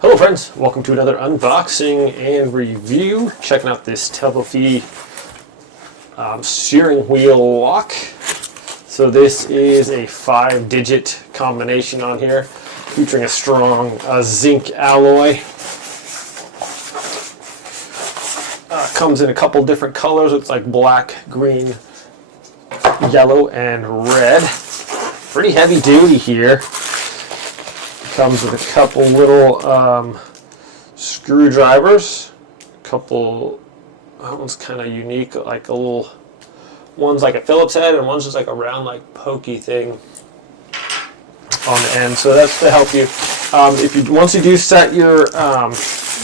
Hello friends, welcome to another unboxing and review. Checking out this Tevlaphee steering wheel lock. So this is a 5-digit combination on here, featuring a strong zinc alloy. Comes in a couple different colors. It's like black, green, yellow, and red. Pretty heavy duty here. Comes with a couple little screwdrivers. That one's kind of unique, like a little, one's like a Phillips head and one's just like a round, like pokey thing on the end. So that's to help you. Once you do set your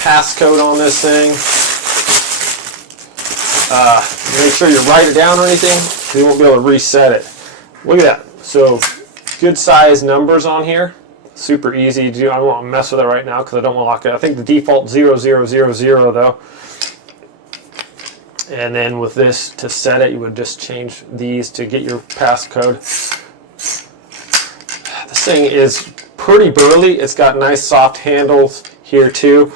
passcode on this thing, make sure you write it down or anything. You won't be able to reset it. Look at that. So good size numbers on here. Super easy to do. I don't want to mess with it right now because I don't want to lock it. I think the default 0000 though. And then with this, to set it, you would just change these to get your passcode. This thing is pretty burly. It's got nice soft handles here too.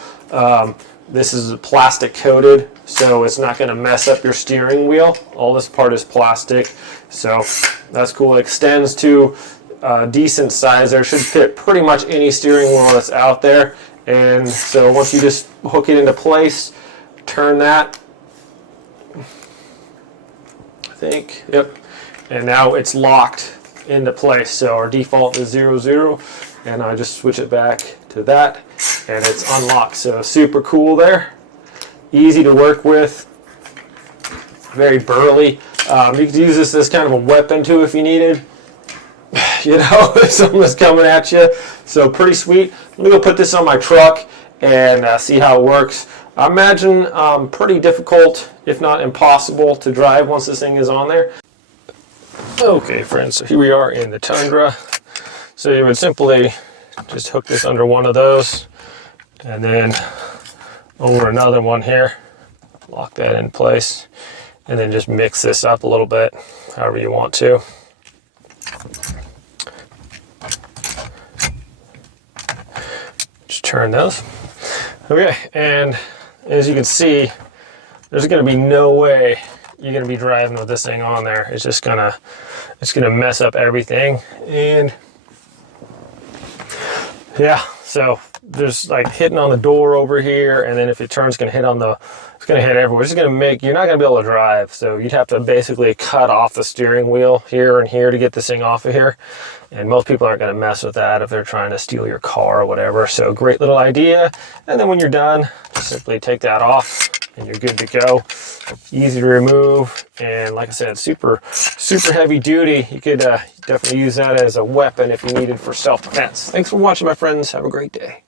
This is plastic coated, so it's not going to mess up your steering wheel. All this part is plastic, so that's cool. It extends to decent size. There should fit pretty much any steering wheel that's out there. And so once you just hook it into place, turn that, I think, yep, and now it's locked into place. So our default is 00, and I just switch it back to that, and it's unlocked. So super cool there, easy to work with, very burly. You could use this as kind of a weapon too if you needed. You know, if someone's coming at you. So pretty sweet. Let me go put this on my truck and see how it works. I imagine pretty difficult, if not impossible, to drive once this thing is on there. Okay friends, so here we are in the Tundra. So you would simply just hook this under one of those and then over another one here, lock that in place, and then just mix this up a little bit however you want to. Just turn those. Okay, and as you can see, there's going to be no way you're going to be driving with this thing on there. It's just gonna mess up everything. And yeah, so there's like hitting on the door over here, and then if it turns, it's gonna hit everywhere. It's just gonna make, you're not gonna be able to drive. So you'd have to basically cut off the steering wheel here and here to get this thing off of here. And most people aren't gonna mess with that if they're trying to steal your car or whatever. So great little idea. And then when you're done, just simply take that off and you're good to go. Easy to remove, and like I said, super heavy duty. You could definitely use that as a weapon if you needed for self-defense. Thanks for watching, my friends. Have a great day.